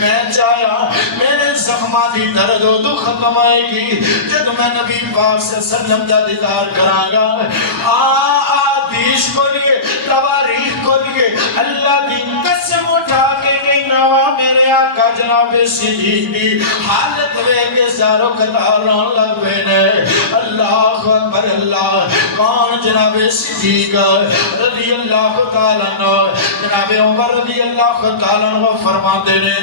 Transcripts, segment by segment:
میں چاہیا میرے زخمہ دی درد و دکھ ختم آئے گی جب میں نبی پاک سے سلم دا دیدار کرانگا حدیث کو لیے تواریخ کو لیے اللہ دی قسم اٹھا کے گئی نوا میرے آقا جناب صدیق دی حالت وے کے زارو قطاران لگ بینے اللہ اکبر اللہ کون جناب صدیق رضی اللہ تعالیٰ عنہ جناب عمر رضی اللہ تعالیٰ عنہ فرما دینے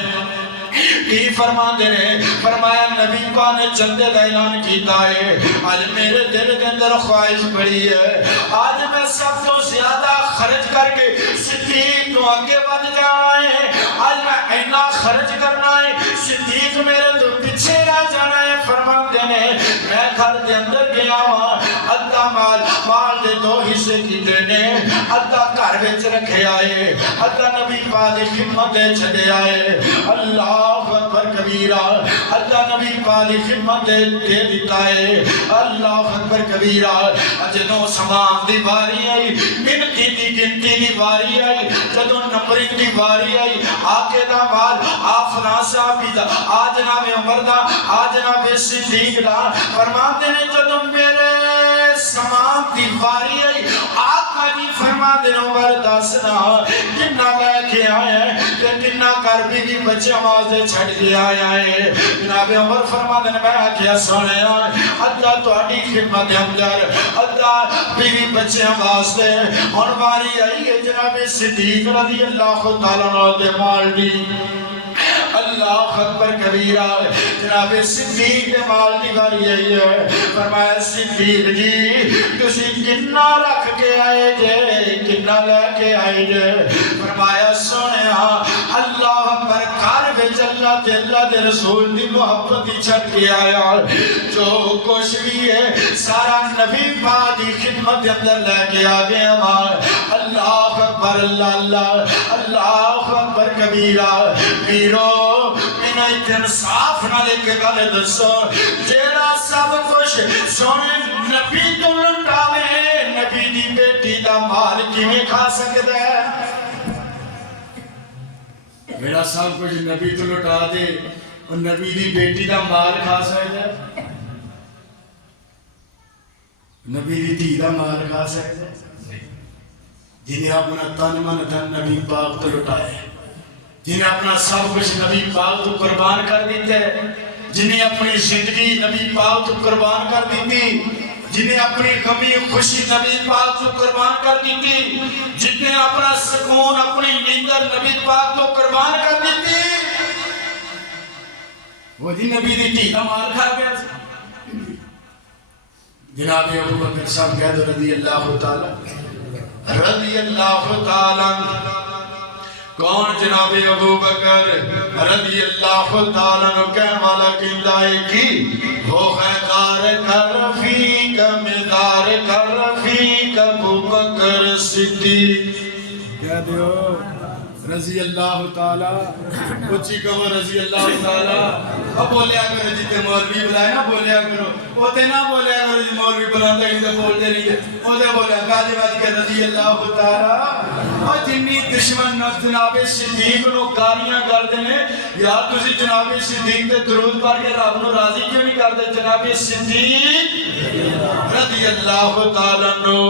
کی فرما دینے فرمایا نبی پاک نے چندے کا اعلان کیتا ہے آج میرے دل کے اندر خواہش بڑی ہے آج میں سب تو زیادہ خرچ کر کے صدیق تو آگے بڑھ جانا ہے آج میں اینا خرچ کرنا ہے صدیق میرے تو پیچھے نہ جانا ہے فرما دینے میں گھر دے اندر گیا ہوں ادھا مال دے دو حصے کی دینے ادھا گھر وچ رکھے آئے ادھا نبی پاک دی خدمت دے چھڑے آئے اللہ اکبر کبیرہ اللہ نبی پاک دی خدمت دے دیتا ہے اللہ اکبر کبیرہ جدوں سامان دی باری آئی منتی دی گنتی دی باری آئی جدوں نمبرنگ دی باری آئی آقے دا مال آفنا صاحبی دا آج جناب عمر دا آج جناب صدیق دا فرماتے ہیں جدوں میرے سامان دی باری آئی آقا جی فرماتے ہیں عمر دسنا کنا لے کے آئے ہیں کہ کنا کر بھی بچے آواز دے چھڑ کے آئے ہیں جناب عمر فرماتے ہیں میں کیا سنے آئے اللہ تو اڈی خدمت اندر اللہ بیوی بچے آواز دے اور باری آئی ہے جناب صدیق رضی اللہ تعالیٰ عنہ دے مال دی اللہ اکبر کبیرہ جناب صدیق دے مال دی باری آئی ہے فرمایا صدیق جی تسی کنا رکھ کے آئے جے کنا لے کے آئے جے فرمایا سونے اللہ اکبر کار وچ اللہ تے اللہ دے رسول دی محبت ہی چھٹ کے آیا جو کچھ بھی ہے سارا نبی پاک دی خدمت دے اندر لے کے آ گیا اللہ اکبر اللہ اکبر کبیرہ پیرو انہیں انصاف نہ لے کے گلے دسو جیرا سب کچھ سونے نبی تو لٹاوے نبی دی بیٹی دا مال کیویں کھا سکتا ہے میرا سب کچھ نبی تو لٹا دے اور نبی دی بیٹی دا مال کھا سکتا ہے نبی دی دھی دا مال کھا سکتا ہے جنہیں اپنا تن من دھن نبی پاک تو لٹائے جنہیں اپنا سب کچھ نبی پاک تو قربان کر دیتے جنہیں اپنی زندگی نبی پاک تو قربان کر دیتی جنہیں اپنی غمی خوشی نبی پاک تو قربان کر دیتی جنہیں اپنا سکون اپنی نیندر نبی پاک تو قربان کر دیتی وہ جی نبی دی دھی دا مال کھا گیا جناب ابو بکر صاحب کہہ دو رضی اللہ تعالیٰ کون جناب ابو بکر رضی اللہ تعالیٰ عنہ کہنے والا کہندہ ہے کی ہو خیدار کر رفیق مدار کر رفیق ابو بکر صدیق کہہ دیو رضی اللہ تعالیٰ اچھی کہو رضی اللہ تعالیٰ اب بولیا کرو جیتے مولوی بلائے نا بولیا کرو ہوتے نہ بولیا کرو جی مولوی بلائے تک انہیں بول دے رہی ہے ہوتے بولیا قادی بات کہ رضی اللہ تعالیٰ اور جنہی دشمن نفس جناب صدیق نو گالیاں کر دینے یا تسی جناب صدیق دے درود پڑھ کے رب نو راضی کیوں نہیں کر دے جناب صدیق رضی اللہ تعالیٰ نو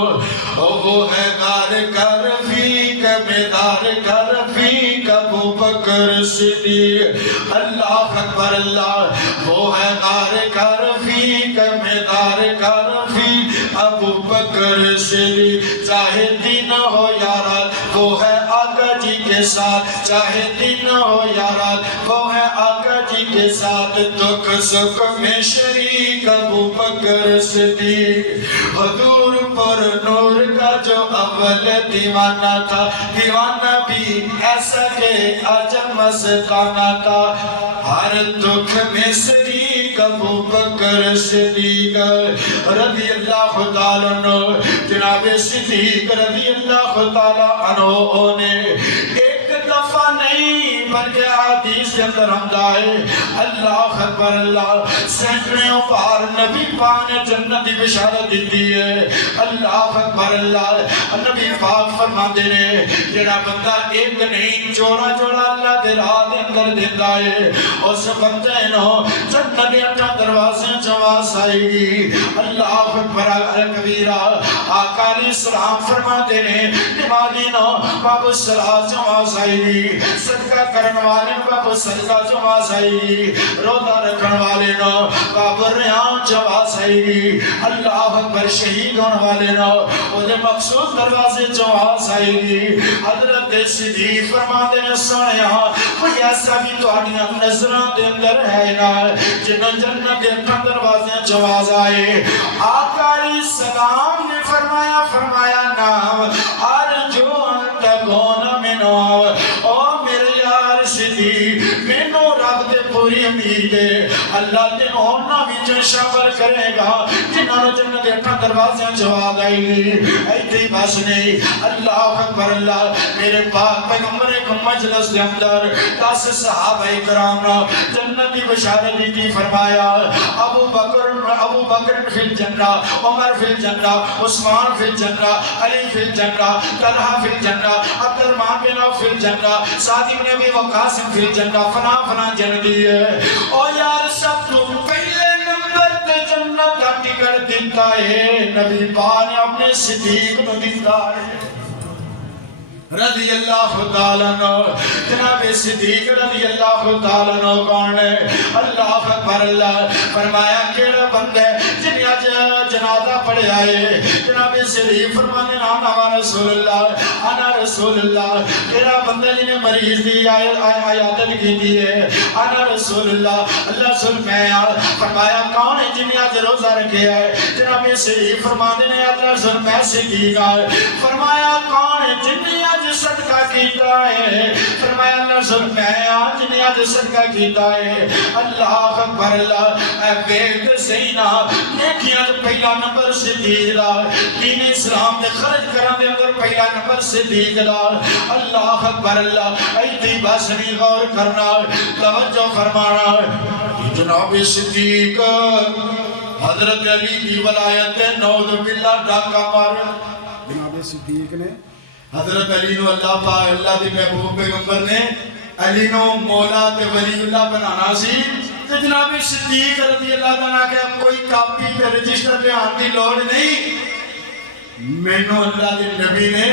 وہ ہے غار کر رفیق میدار کر رفیق ابو بکر صدیق اللہ اکبر اللہ وہ ہے غار کا رفیق میدار کا رفیق ابو بکر صدیق چاہے دن ہو یا رات وہ ہے آقا جی کے ساتھ چاہے دن ہو یا رات وہ ہے آقا جی کے ساتھ دکھ سکھ میں شریک ابو بکر صدیق حضور پر نور کا جو اول دیوانہ تھا دیوانہ بھی ایسا کہ عجب مستانہ تھا ہر دکھ میں صدیق ابو بکر صدیق رضی اللہ تعالیٰ عنہ جناب صدیق رضی اللہ تعالیٰ عنہ نے ایک دفعہ نہیں بلکہ حدیث کے اندر آتا ہے اللہ اکبر اللہ سینکڑوں بار نبی پاک نے جنت کی بشارت دیتی ہے اللہ اکبر اللہ نبی پاک فرماتے نے جڑا بندہ ایک نہیں جوڑا جوڑا اللہ دے راہ دے اندر دیتا ہے اس بندے نو جنت کے 8 دروازے جواز آئے گی اللہ اکبر کبیرہ آقا علیہ السلام فرماتے نے نمازی نو باب الصلاۃ جواز آئے گی صدقہ کرنے والے باب صدقہ جواز آئے گی روزہ رکھنے والے نو باب ریان جواز آئے گی اللہ اکبر شہید ہونے والے نو وہ مخصوص دروازے جواز آئے گی حضرت صدیق فرماتے نے سنیا کوئی ایسا بھی تہاڈیاں نظراں دے اندر ہے نا جنہاں جنت کے 8 دروازے جواز آئے آقا علیہ السلام نے فرمایا نام ارجو ان تکون منو او میرے یار صدیق مینوں رب دے پوری امید ہے اللہ تے ہونا وچ شامل کرے گا جنہاں نوں جنت دے 8 دروازے جواز آئے گی ایتھے ہی بس نہیں اللہ اکبر اللہ میرے پاک پیغمبر کو مجلس دے اندر 10 صحابہ کرام جنت کی بشارت دی فرمایا ابو بکر فی الجنہ عمر فی الجنہ عثمان فی الجنہ علی فی الجنہ طلحہ فی الجنہ عبد الرحمن بن عوف فی الجنہ سعد بن ابی وقاص فی الجنہ فلاں جنتی ہے او یار سب تو پہلے نمبر تے جنت کا ٹکٹ دیتا ہے نبی پاک نے اپنے صدیق کو دیتا ہے رضی اللہ تعالیٰ عنہ جناب صدیق رضی اللہ تعالیٰ عنہ کون ہے اللہ اکبر اللہ فرمایا کیڑا بندہ جنہیں آج جنازہ پڑھے آئے جناب صدیق فرمانے انا رسول اللہ کیڑا بندہ جنہیں مریض دی عیادت کی دی ہے انا رسول اللہ رسول میں فرمایا کون ہے جنہیں آج روزہ رکھے آئے جناب صدیق فرمانے نے اللہ رسول میں صدیق آئے فرمایا کون ہے جنہیں آج صدقہ کیتا ہے فرمایا اللہ رسول میں آج نے آج صدقہ کیتا ہے اللہ اکبر اللہ اے بیت سینا نیکیاں پہلا نمبر صدیق دا دین اسلام دے خرج کرن دے اندر پہلا نمبر صدیق دا اللہ اکبر اللہ ایتھی بس نہیں غور کرنا توجہ فرمانا جناب صدیق حضرت علی کی ولایت نعوذ باللہ ڈاکہ مار جناب صدیق نے حضرت علی نو اللہ پاک اللہ دی محبوب پیغمبر نے علی نو مولا تے ولی اللہ بنانا سی تے جناب صدیق رضی اللہ عنہ کہ کوئی کاپی تے رجسٹر لحاظ دی لوڑ نہیں مینوں اللہ دے نبی نے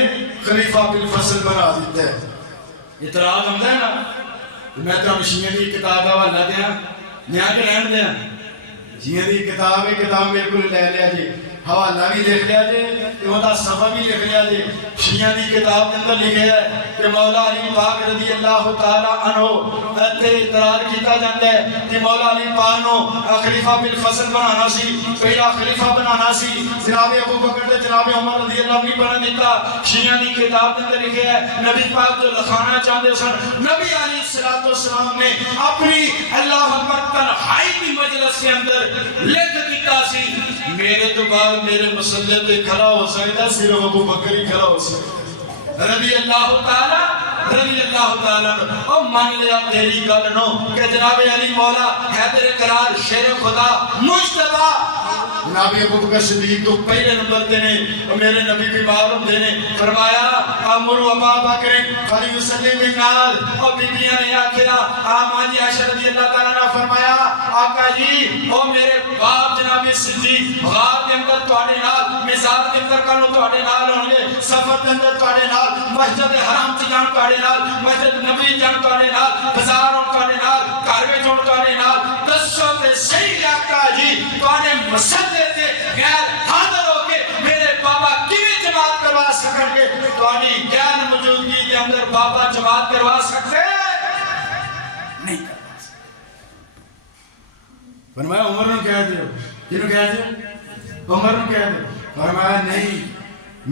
خلیفہ بالفصل بنا دیتا ہے اعتراض ہوتا ہے نا میں تو شیعہ دی کتاب کا حوالہ دیا نیا کے رہن دیا شیعہ دی کتاب بالکل لے لیا جی حوالہ بھی لکھ لیا جی وہ صفحہ بھی لکھ لیا جی شیعہ دی کتاب کے اندر لکھے ہے کہ مولا علی پاک رضی اللہ تعالیٰ عنہ تے اعتراض کیتا جاتا ہے کہ مولا علی پاک نو خلیفہ بالفصل بنانا سی پہلا خلیفہ بنانا سی جناب ابو بکر تے جناب عمر رضی اللہ نہیں بنا دیتا شیعہ دی کتاب کے اندر لکھے ہے نبی پاک جو لکھانا چاہتے سن نبی علیہ السلام نے اپنی اللہ اکبر تنہائی کی مجلس کے اندر لکھ دیتا سی میرے تو بعد میرے مسلح پہ کھڑا ہو سکتا صرف ابو بکر ہی کھڑا ہو سکتا رضی اللہ تعالیٰ او مان لیا تیری گل نو کہ جناب علی مولا حیدر قرار شیر خدا مجتبہ جناب ابو بکر صدیق تو پہلے نمبر دینے میرے نبی بیمار ہوتے نے فرمایا امر ابا بکر فلیسلم النار اور بیبیاں نے آخیا آمان جی عائشہ رضی اللہ تعالیٰ نے فرمایا آقا جی او میرے باپ جناب صدیق غار کے اندر تواڈے نال مزار کے اندر کانو تواڈے نال ہون گے سفر کے اندر تواڈے نال مسجد حرام چ جان تواڈے نال مسجد نبی جان تواڈے نال بازار ہون تواڈے نال گھر وچ ہون تواڈے نال دسو تے صحیح آقا جی تواڈے مسجد تے غیر حاضر ہو کے میرے بابا کیویں جماعت کروا سکن گے تواڈی غیر موجودگی کے اندر بابا جماعت کروا سکتے نہیں کروا سکتے فرمایا عمر نے کہہ دیو کینوں کہہ دیو عمر نے کہہ دیو فرمایا نہیں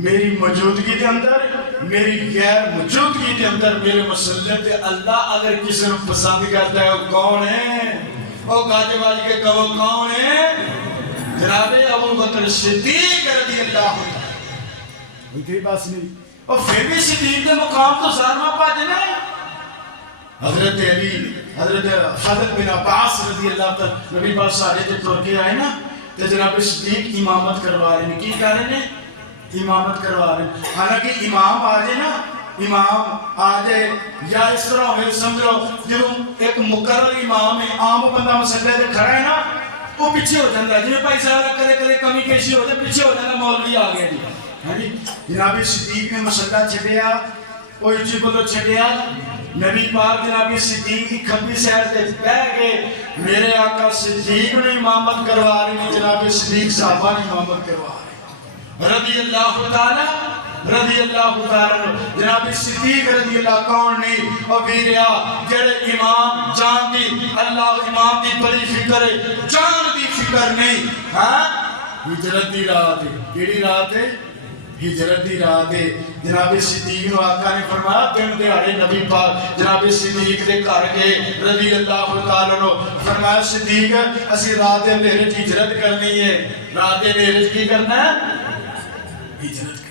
میری موجودگی کے اندر میری غیر موجودگی کے اندر میرے مسلط اللہ اگر کسی نے پسند کرتا ہے وہ کون ہے وہ گاجے والی کے کہو کون ہے جناب ابو بکر صدیق رضی اللہ عنہ کوئی بات نہیں اور پھر بھی صدیق کے مقام تو ظالمہ پاجنے حضرت علی حضرت فضل بن عباس رضی اللہ تعالی نبی پاک سارے تے ٹر کے آئے نا تے جناب صدیق امامت کروا رہے ہیں کی کر رہے ہیں امامت کروا رہے ہیں حالانکہ امام آ جائے نا امام آ جائے یا اس طرح ہوئے سمجھو جو ایک مقرر امام ہے عام بندہ مسئلے تے کھڑا ہے نا وہ پیچھے ہو جاتا ہے جنہیں بھائی صاحب کدے کدے کمی پیشی ہوتے پیچھے ہو جاتا مولوی آ گیا جی ہاں جی جناب صدیق نے مسئلہ چھڑیا کوئی اچھی بولو چھڑیا نبی پاک جناب صدیق کی کھبی سیر تے بیٹھ گئے میرے آقا صدیق نے امامت کروا رہی ہیں جناب صدیق صحابہ نے امامت کروا رہی ہیں رضی اللہ تعالی جناب صدیق رضی اللہ کون نہیں اور ویریا جڑے امام جان دی اللہ امام دی بڑی فکر ہے جان دی فکر نہیں ہاں ہجرت دی رات ہے کیڑی رات ہے ہجرت دی رات ہے جناب صدیق نو آقا نے فرمایا دن دیہاڑے نبی پاک جناب صدیق دے گھر گئے رضی اللہ تعالی عنہ فرمایا صدیق اسی رات دے اندھیرے وچ ہجرت کرنی ہے رات دے اندھیرے وچ کی کرنا ہے ہجرت کرنی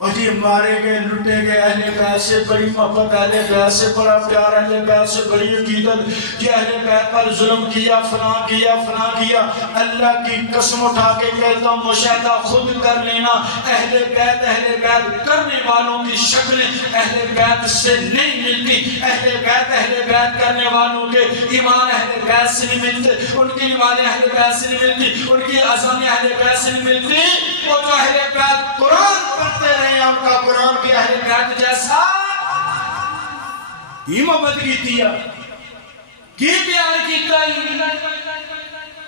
اور جی مارے گئے لٹے گئے اہل بیت سے بڑی محبت اہل بیت سے بڑا پیار اہل بیت سے بڑی عقیدت کہ اہل بیت پر ظلم کیا فلاں کیا اللہ کی قسم اٹھا کے کہتا ہوں مشاہدہ خود کر لینا اہل بیت کرنے والوں کی شکلیں اہل بیت سے نہیں ملتی اہل بیت کرنے والوں کے ایمان اہل بیت سے نہیں ملتے ان کی ایمان اہل بیت سے نہیں ملتی ان کی اذان اہل بیت سے نہیں ملتی وہ جو اہل بیت قرآن پڑھتے رہے ان کا قرآن بھی اہل بیت جیسا کی محبت کیتی ہے کی پیار کیتا ہے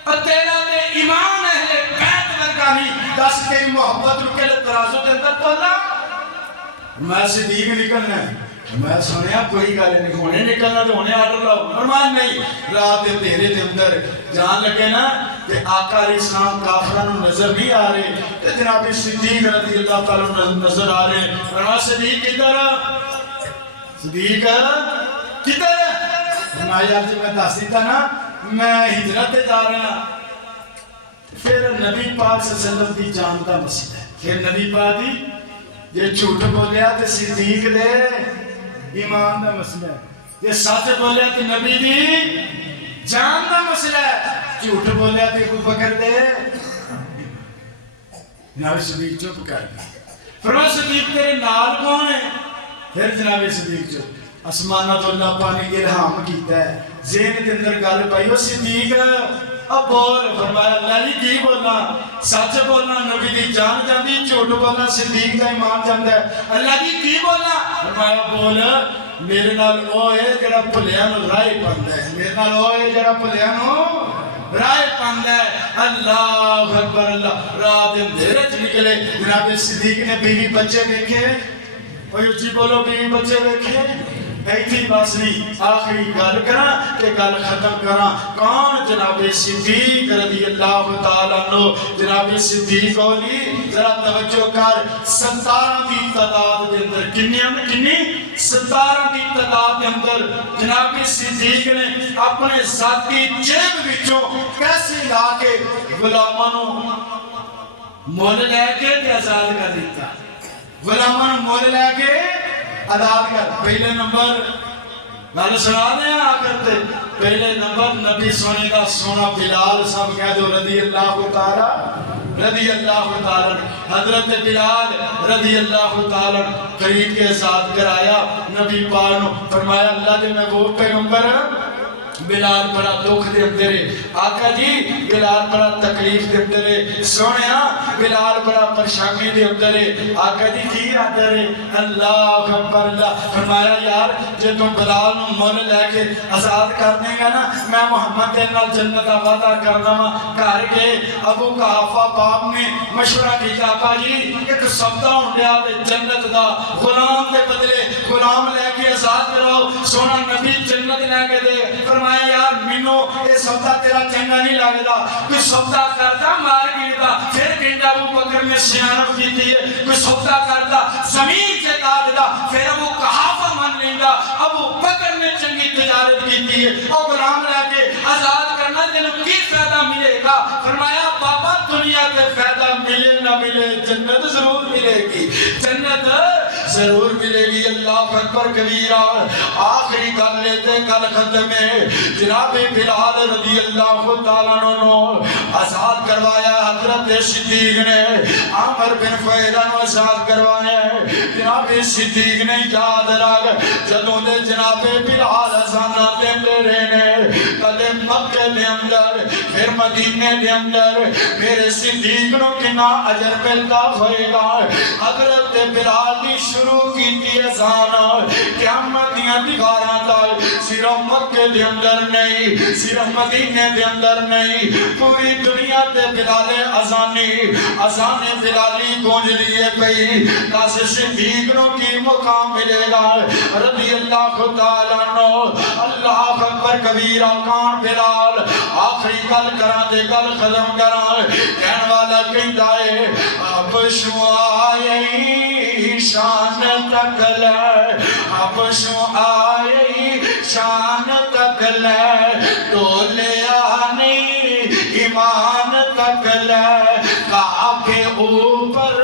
اور تیرا تے ایمان اہل بیت ورگا نہیں دس تیری محبت رکے لے ترازو کے اندر تولا میں صدیق نکلنا ہے میں سنیا کوئی گالے نہیں ہونے نکلنا تو ہونے آڈر لاؤ فرمان نہیں رات دے تیرے دے اندر جان لگے نا کہ آقا علیہ السلام کافران نظر نہیں آ رہے کہ جناب صدیق رضی اللہ تعالیٰ نظر آ رہے ہیں فرمان صدیق کدھر صدیق کدھر فرمایا یار جی میں دس دیتا نا میں ہجرت جا رہا پھر نبی پاک صلی اللہ علیہ وسلم کی جان کا مسئلہ ہے پھر نبی پاک دی یہ جھوٹ بولیا تے صدیق دے ایمان دا مسئلہ ہے یہ سچ بولیا تے نبی دی جان دا مسئلہ ہے جھوٹ بولیا تے ابو بکر دے جناب صدیق چپ کر گیا فرمایا صدیق تیرے نال کون ہے پھر جناب صدیق چپ آسمانہ تو اللہ پاک نے الہام کیتا ہے ذہن کے اندر گل پائی وہ صدیق اب بول فرمایا اللہ جی کی بولنا سچ بولنا نبی دی جان جاندی جھوٹ بولنا صدیق دا ایمان جاندا ہے اللہ جی کی بولنا فرمایا بول میرے نال او ہے جڑا بھلیاں نو راہ پاندا ہے میرے نال او ہے جڑا بھلیاں نو راہ پاندا ہے اللہ اکبر اللہ رات دے اندھیرے چ نکلے جناب صدیق نے بیوی بچے دیکھے اوہ اچھی بولو بیوی بچے دیکھے ایتھی بس نہیں آخری گل کرا کہ گل ختم کرا کون جناب صدیق رضی اللہ تعالیٰ عنہ جناب صدیق علی ذرا توجہ کر 17 کی تعداد کے اندر کنی 17 کی تعداد کے اندر جناب صدیق نے اپنے ذاتی جیب وچوں پیسے لا کے غلامانوں مول لے کے آزاد کر دیتا غلامانوں مول لے کے آزاد کر پہلے نمبر گل سنا دیں آخر تے پہلے نمبر نبی سونے کا سونا بلال سب کہہ دو رضی اللہ تعالی حضرت بلال رضی اللہ تعالی قریب کے ساتھ کرایا نبی پاک نے فرمایا اللہ دے میں وہ پیغمبر بلال بڑا دکھ دے اندر آقا جی بلال بڑا تکلیف دے اندر سونیا بلال بڑا پریشانی دے اندر آقا جی کی اندر اللہ اکبر اللہ فرمایا یار جے تم بلال نو مول لے کے آزاد کر دے گا نا میں محمد دے نال جنت دا وعدہ کرنا وا گھر کے ابو قحافہ باپ نے مشورہ کیتا آقا جی ایک سودا ہوندا تے جنت دا غلام دے بدلے غلام لے کے آزاد کراؤ سونا نبی جنت لے کے دے فرمایا یار مینوں اے سودا تیرا چنگا نہیں لگدا کوئی سودا کردا مارکیٹ دا پھر کہندا ابو بکر نے سیانت کیتی ہے کوئی سودا کردا زمین جتا دا پھر ابو قحافہ من لیندا ابو بکر نے چنگی تجارت کیتی ہے او غلام لے کے آزاد کرنا تینوں کی فائدہ ملے گا فرمایا بابا دنیا تے فائدہ ملے نہ ملے جنت ضرور ملے گی جنت ضرور ملے گی اللہ اللہ اکبر کبیرہ آخری گل لیتے گل ختم ہے جناب بلال رضی اللہ تعالیٰ عنہ آزاد کروایا حضرت صدیق نے عامر بن فہیرہ نو آزاد کروایا جناب صدیق نے یاد رکھ جدوں دے جناب بلال اذاناں دیندے رہنے کدے مکے دے اندر پھر مدینے دے اندر میرے صدیق نو کنا اجر ملتا ہوئے گا حضرت بلال دی شروع کیتی اذان قیامت دیاں دیواراں تک صرف مکے دے اندر نہیں صرف مدینے دے اندر نہیں پوری دنیا تے بلال اذان بلالی گونج لیے پئی دس صدیق نو کی مقام ملے گا رضی اللہ تعالیٰ عنہ اللہ اکبر کبیرہ کان بلال آخری گل کران دے گل ختم کران کہن والا کہندا ہے اب شو آئی شان تک لے اب شو آئی شان تک لے ڈولے آنی ایمان تک لے کعبے اوپر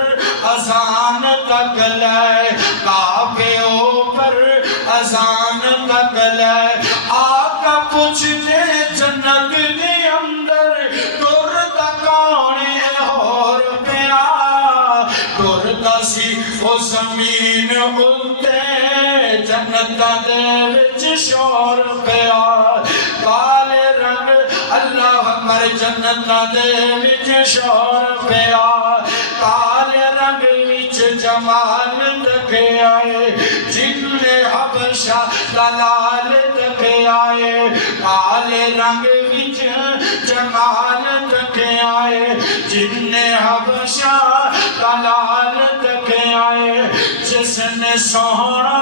اذان تک لے کعبے اوپر اذان تک لے آقا پوچھتے جنت دے اندر ٹرتا کون اور پیا ٹرتا سی وہ زمین اُلتے جنت دے وچ شور پیا کالے رنگ اللہ ہمارے جنت دے وچ شور پیا کالے رنگ وچ جمال تکے آئے جن حبشہ دلال تکے آئے کالے رنگ وچ جمال تکے آئے جن حبشہ دلال تکے آئے جس نے سونا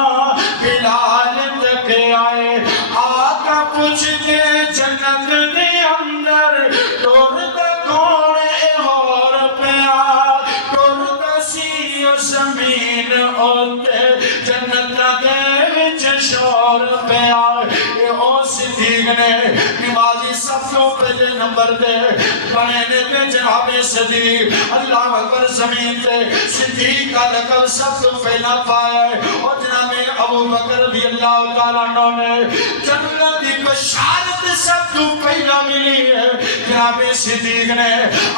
بلال تکے آئے آقا پوچھتے جنت دے اندر ٹرتا کون اور پیا ٹرتا سی زمین ہوتے جنت دے وچ شور پیا او صدیق نے نمازی سب تو پہلے نمبر دے بنے نے تے جناب صدیق اللہ اکبر زمین تے صدیق کا لقب سب تو پہلا پایا اور جناب ابو بکر رضی اللہ تعالیٰ عنہ نے جنت کی بشارت سب تو پہلا ملی ہے جناب صدیق نے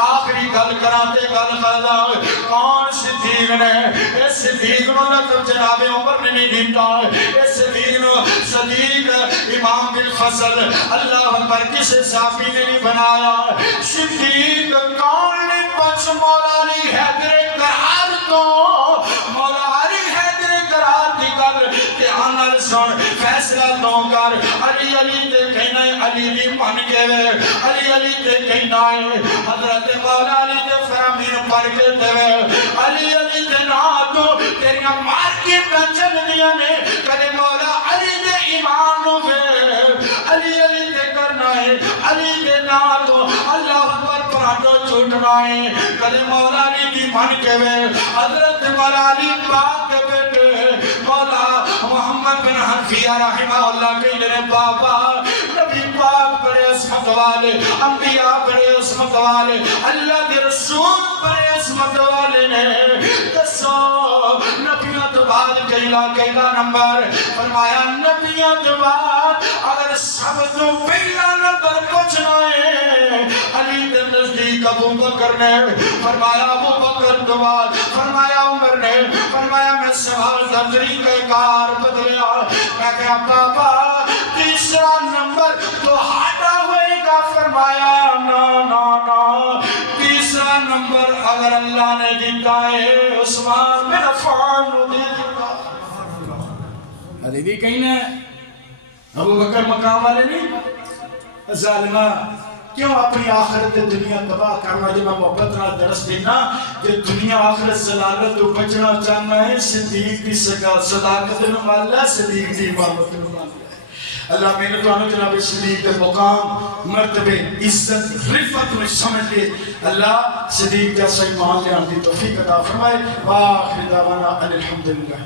آخری گل کراتے گل کردا کون صدیق نے اس صدیق نو لقب جناب عمر نے نہیں دیتا اس صدیق نو صدیق امام بالفضل اللہ اکبر کسے صحابی نے نہیں بنایا صدیق کون نے پچ مولا علی حیدر قرار تو مولا علی حیدر قرار دی کر کہ آنال سن فیصلہ تو کر علی علی تے کہنا ہے علی دی من کے وے علی علی تے کہنا ہے حضرت مولا علی تے فرامین پڑھ کے دے علی علی تے نا تو تیریاں مار کے پنچل دیا نے کدے مولا علی تے ایمان نو وے علی علی تے کرنا ہے علی تے نا تو اللہ اکبر پراٹو چھوٹنا ہے کدے مولا علی دی من کے وے حضرت مولا علی پاک کے بیٹے مولا محمد بن حنفیہ رحمہ اللہ کے لئے بابا نبی پاک بڑے عصمت والے انبیاء بڑے عصمت والے اللہ کے رسول بڑے عصمت والے نے دسو نبیوں تو بعد کہلا نمبر فرمایا نبیوں تو بعد اگر سب تو پہلا نمبر پوچھنا ہے علی دے نزدیک ابو بکر نے فرمایا ابو بکر تو بعد فرمایا عمر نے فرمایا میں سوال دا طریقہ کار بدلیا میں کہا بابا تیسرا نمبر تو ہٹا ہوئے گا فرمایا نا نا نا تیسرا نمبر اگر اللہ نے دیتا ہے عثمان بن عفان نو دے دیتا حدیدی کہنا ہے ابو بکر مقام والے نہیں ظالمہ کیوں اپنی آخرت دنیا تباہ کرنا جو میں محبت نہ درس دینا کہ دنیا آخرت زلالت تو بچنا چاہنا ہے صدیق دی صداقت نمالا صدیق دی امامت نمالا اللہ میں نے تو آنو جناب صدیق دے مقام مرتبے عزت رفت میں سمجھ لے اللہ صدیق جیسا ایمان لے آن دی توفیق عطا فرمائے وآخر دعوانا الحمدللہ